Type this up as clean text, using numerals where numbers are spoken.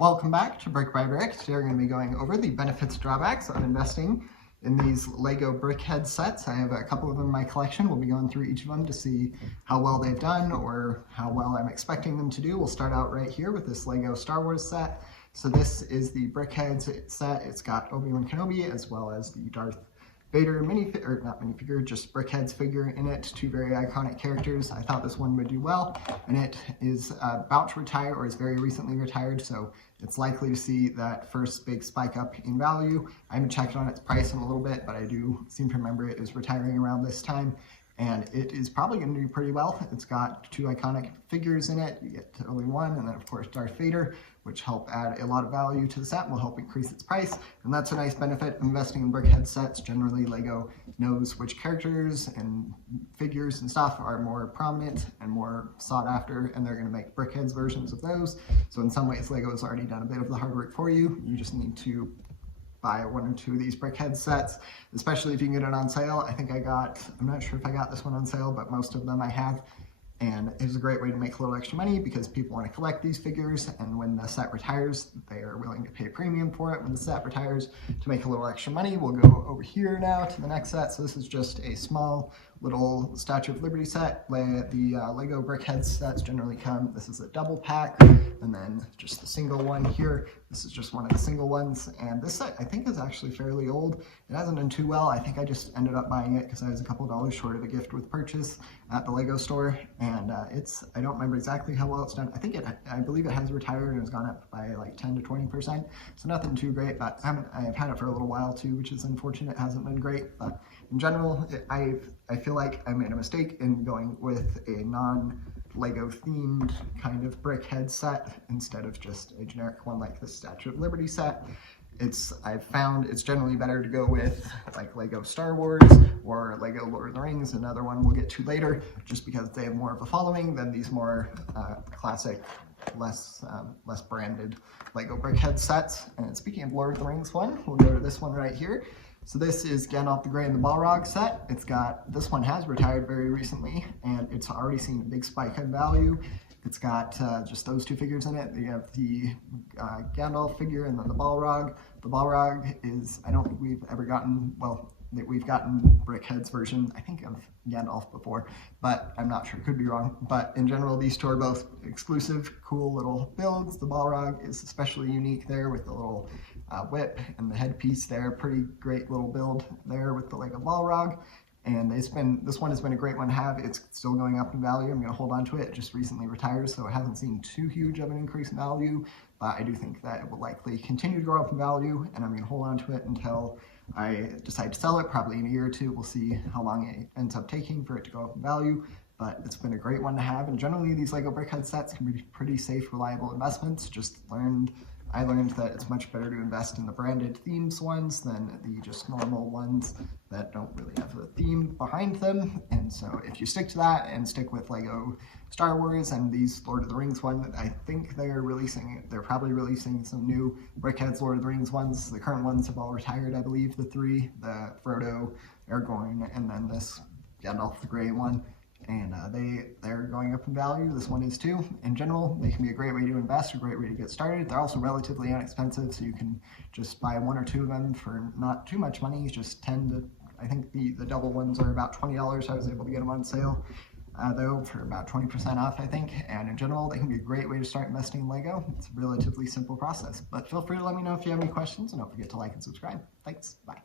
Welcome back to Brick by Brick. Today we're going to be going over the benefits drawbacks of investing in these Lego Brickhead sets. I have a couple of them in my collection. We'll be going through each of them to see how well they've done or how well I'm expecting them to do. We'll start out right here with this Lego Star Wars set. So this is the Brickheadz set. It's got Obi-Wan Kenobi as well as the Darth Vader just Brickheadz figure in it, two very iconic characters. I thought this one would do well, and it is about to retire or is very recently retired, so it's likely to see that first big spike up in value. I haven't checked on its price in a little bit, but I do seem to remember it is retiring around this time, and it is probably going to do pretty well. It's got two iconic figures in it. You get Obi-Wan and then of course Darth Vader, which help add a lot of value to the set and will help increase its price. And that's a nice benefit of investing in Brickhead sets. Generally, Lego knows which characters and figures and stuff are more prominent and more sought after, and they're going to make Brickheadz versions of those. So in some ways, Lego has already done a bit of the hard work for you. You just need to buy one or two of these Brickhead sets, especially if you can get it on sale. I'm not sure if I got this one on sale, but most of them I have. And it's a great way to make a little extra money because people want to collect these figures, and when the set retires, they are willing to pay a premium for it when the set retires to make a little extra money. We'll go over here now to the next set. So this is just a small little Statue of Liberty set. The Lego Brickhead sets generally come, this is a double pack, and then just the single one here. This is just one of the single ones, and this set I think is actually fairly old. It hasn't done too well. I think I just ended up buying it because I was a couple dollars short of a gift with purchase at the Lego store, and I don't remember exactly how well it's done. I believe it has retired and has gone up by like 10 to 20%, so nothing too great, but I've had it for a little while too, which is unfortunate. It hasn't been great, but in general, I feel like I made a mistake in going with a non-Lego themed kind of Brickhead set instead of just a generic one like the Statue of Liberty set. I've found it's generally better to go with like Lego Star Wars or Lego Lord of the Rings, another one we'll get to later, just because they have more of a following than these more classic, less branded Lego Brickhead sets. And speaking of Lord of the Rings one, we'll go to this one right here. So this is Gandalf the Grey and the Balrog set. This one has retired very recently, and it's already seen a big spike in value. It's got just those two figures in it. You have the Gandalf figure and then the Balrog. The Balrog is, I don't think we've ever gotten, we've gotten Brickheadz version, I think, of Gandalf before, but I'm not sure, could be wrong. But in general, these two are both exclusive, cool little builds. The Balrog is especially unique there with the little whip and the headpiece there. Pretty great little build there with the Lego Balrog. And this one has been a great one to have. It's still going up in value. I'm going to hold on to it. It just recently retired, so it hasn't seen too huge of an increase in value, but I do think that it will likely continue to grow up in value, and I'm going to hold on to it until I decide to sell it, probably in a year or two. We'll see how long it ends up taking for it to go up in value, but it's been a great one to have. And generally, these Lego Brickhead sets can be pretty safe, reliable investments. I learned that it's much better to invest in the branded themes ones than the just normal ones that don't really have a theme behind them. And so if you stick to that and stick with Lego Star Wars and these Lord of the Rings one, I think they're probably releasing some new Brickheadz Lord of the Rings ones. The current ones have all retired, I believe, the three, the Frodo, Aragorn, and then this Gandalf the Grey one. And they're going up in value. This one is too. In general, they can be a great way to invest, a great way to get started. They're also relatively inexpensive, so you can just buy one or two of them for not too much money, just 10 to, I think the double ones are about $20. I was able to get them on sale though for about 20% off, I think. And in general, they can be a great way to start investing in Lego. It's a relatively simple process, but feel free to let me know if you have any questions, and don't forget to like and subscribe. Thanks, bye.